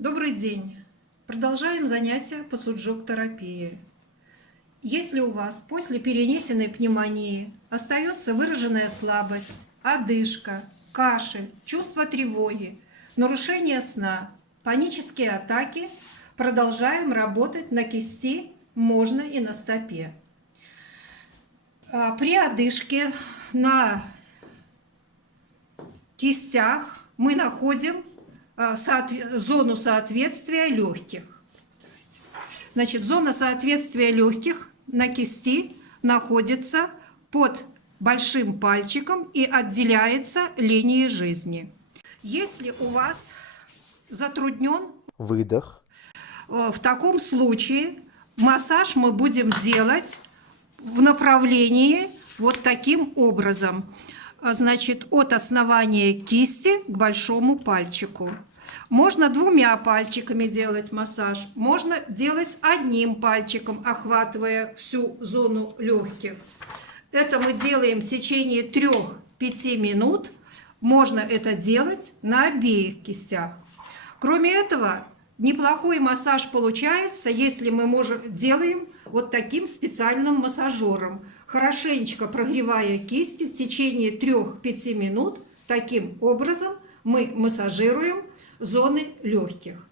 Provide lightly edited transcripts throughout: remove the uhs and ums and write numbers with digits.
Добрый день! Продолжаем занятия по суджок-терапии. Если у вас после перенесенной пневмонии остается выраженная слабость, одышка, кашель, чувство тревоги, нарушение сна, панические атаки, продолжаем работать на кисти, можно и на стопе. При одышке на кистях мы находим зону соответствия легких. Значит, зона соответствия легких на кисти находится под большим пальчиком и отделяется линией жизни. Если у вас затруднен выдох, в таком случае массаж мы будем делать в направлении вот таким образом. Значит, от основания кисти к большому пальчику. Можно двумя пальчиками делать массаж, можно делать одним пальчиком, охватывая всю зону легких. Это мы делаем в течение 3-5 минут. Можно это делать на обеих кистях. Кроме этого, неплохой массаж получается, если мы делаем вот таким специальным массажером, хорошенечко прогревая кисти в течение 3-5 минут. Таким образом мы массажируем зоны легких.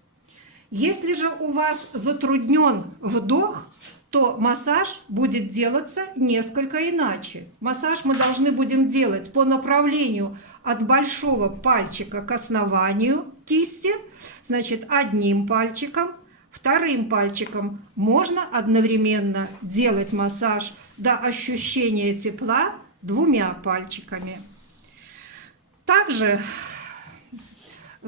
Если же у вас затруднен вдох, то массаж будет делаться несколько иначе. Массаж мы должны будем делать по направлению от большого пальчика к основанию кисти, значит, одним пальчиком, вторым пальчиком можно одновременно делать массаж до ощущения тепла двумя пальчиками. Также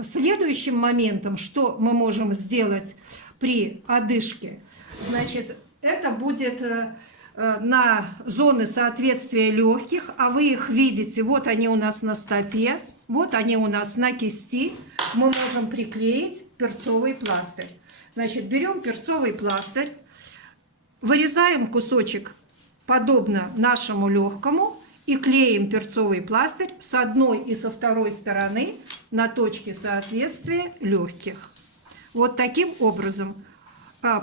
следующим моментом, что мы можем сделать при одышке, значит, это будет на зоны соответствия легких, а вы их видите, вот они у нас на стопе, вот они у нас на кисти. Мы можем приклеить перцовый пластырь. Значит, берем перцовый пластырь, вырезаем кусочек подобно нашему легкому и клеим перцовый пластырь с одной и со второй стороны на точке соответствия легких. Вот таким образом.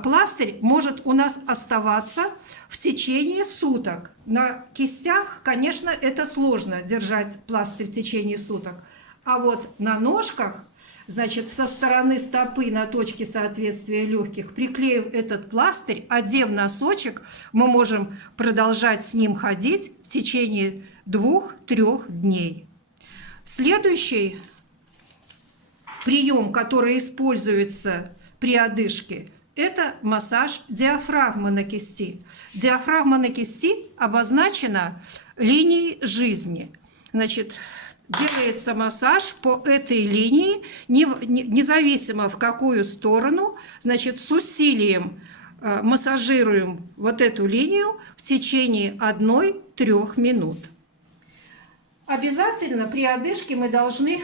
Пластырь может у нас оставаться в течение суток. На кистях, конечно, это сложно держать пластырь в течение суток. А вот на ножках, значит, со стороны стопы на точке соответствия легких, приклеив этот пластырь, одев носочек, мы можем продолжать с ним ходить в течение 2-3 дней. Следующий прием, который используется при одышке, это массаж диафрагмы на кисти. Диафрагма на кисти обозначена линией жизни. Значит, делается массаж по этой линии, независимо в какую сторону, значит, с усилием массажируем вот эту линию в течение 1-3 минут. Обязательно при одышке мы должны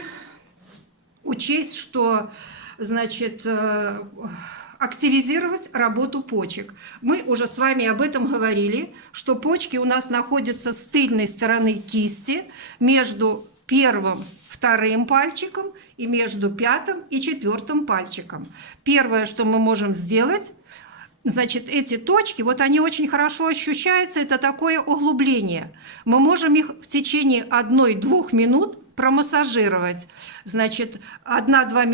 учесть, что, значит, активизировать работу почек. Мы уже с вами об этом говорили, что почки у нас находятся с тыльной стороны кисти между первым, вторым пальчиком и между 5 и 4 пальчиком. Первое, что мы можем сделать, значит, эти точки, вот они очень хорошо ощущаются, это такое углубление. Мы можем их в течение 1-2 минут промассажировать. Значит, 1-2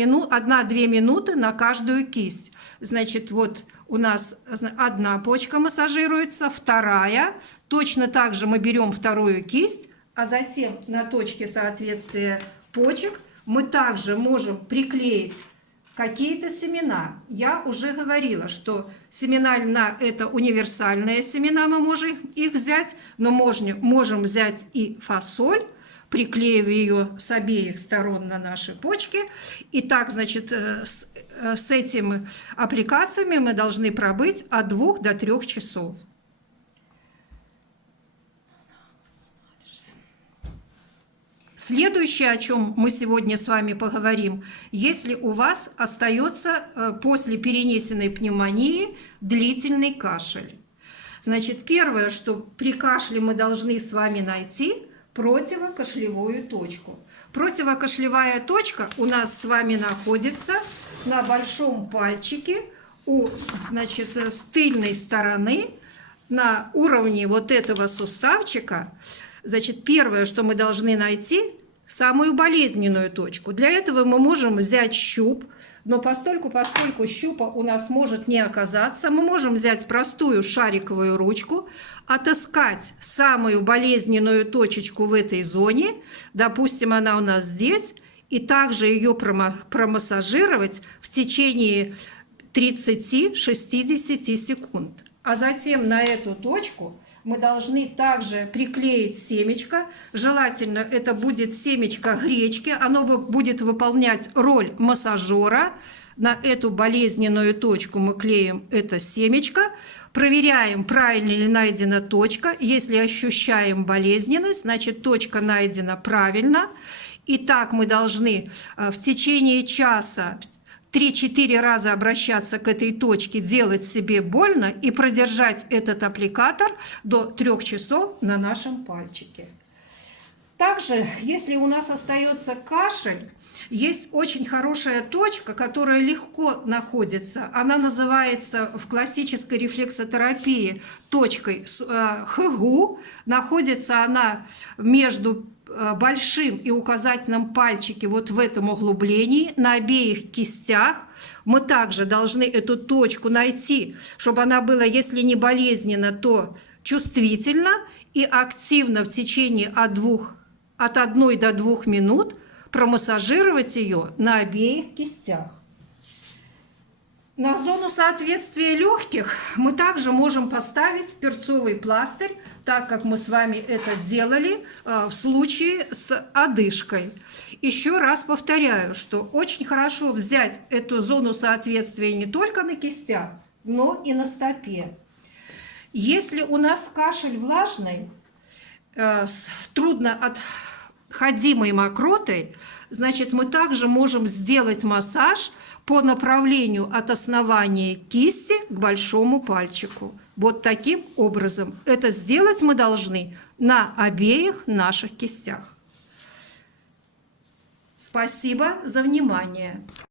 минуты на каждую кисть. Значит, вот у нас одна почка массажируется, вторая. Точно так же мы берем вторую кисть, а затем на точке соответствия почек мы также можем приклеить какие-то семена. Я уже говорила, что семена льна – это универсальные семена, мы можем их взять, но можем взять и фасоль, приклеив ее с обеих сторон на наши почки. И так, значит, с этими аппликациями мы должны пробыть от 2 до 3 часов. Следующее, о чем мы сегодня с вами поговорим, если у вас остается после перенесенной пневмонии длительный кашель. Значит, первое, что при кашле мы должны с вами найти – противокашлевую точку. Противокашлевая точка у нас с вами находится на большом пальчике, значит, с тыльной стороны, на уровне вот этого суставчика. Значит, первое, что мы должны найти, самую болезненную точку. Для этого мы можем взять щуп, но поскольку щупа у нас может не оказаться, мы можем взять простую шариковую ручку, отыскать самую болезненную точечку в этой зоне, допустим, она у нас здесь, и также ее промассажировать в течение 30-60 секунд. А затем на эту точку мы должны также приклеить семечко. Желательно это будет семечко гречки. Оно будет выполнять роль массажера. На эту болезненную точку мы клеим это семечко. Проверяем, правильно ли найдена точка. Если ощущаем болезненность, значит точка найдена правильно. И так мы должны в течение часа 3-4 раза обращаться к этой точке, делать себе больно и продержать этот аппликатор до 3 часов на нашем пальчике. Также, если у нас остается кашель, есть очень хорошая точка, которая легко находится. Она называется в классической рефлексотерапии точкой ХГУ. Находится она между большим и указательным пальчике вот в этом углублении на обеих кистях. Мы также должны эту точку найти, чтобы она была, если не болезненно, то чувствительно и активно в течение от 1 до 2 минут промассажировать ее на обеих кистях. На зону соответствия легких мы также можем поставить перцовый пластырь, так как мы с вами это делали в случае с одышкой. Еще раз повторяю, что очень хорошо взять эту зону соответствия не только на кистях, но и на стопе. Если у нас кашель влажный, с трудно отходимой мокротой, значит, мы также можем сделать массаж по направлению от основания кисти к большому пальчику. Вот таким образом. Это сделать мы должны на обеих наших кистях. Спасибо за внимание.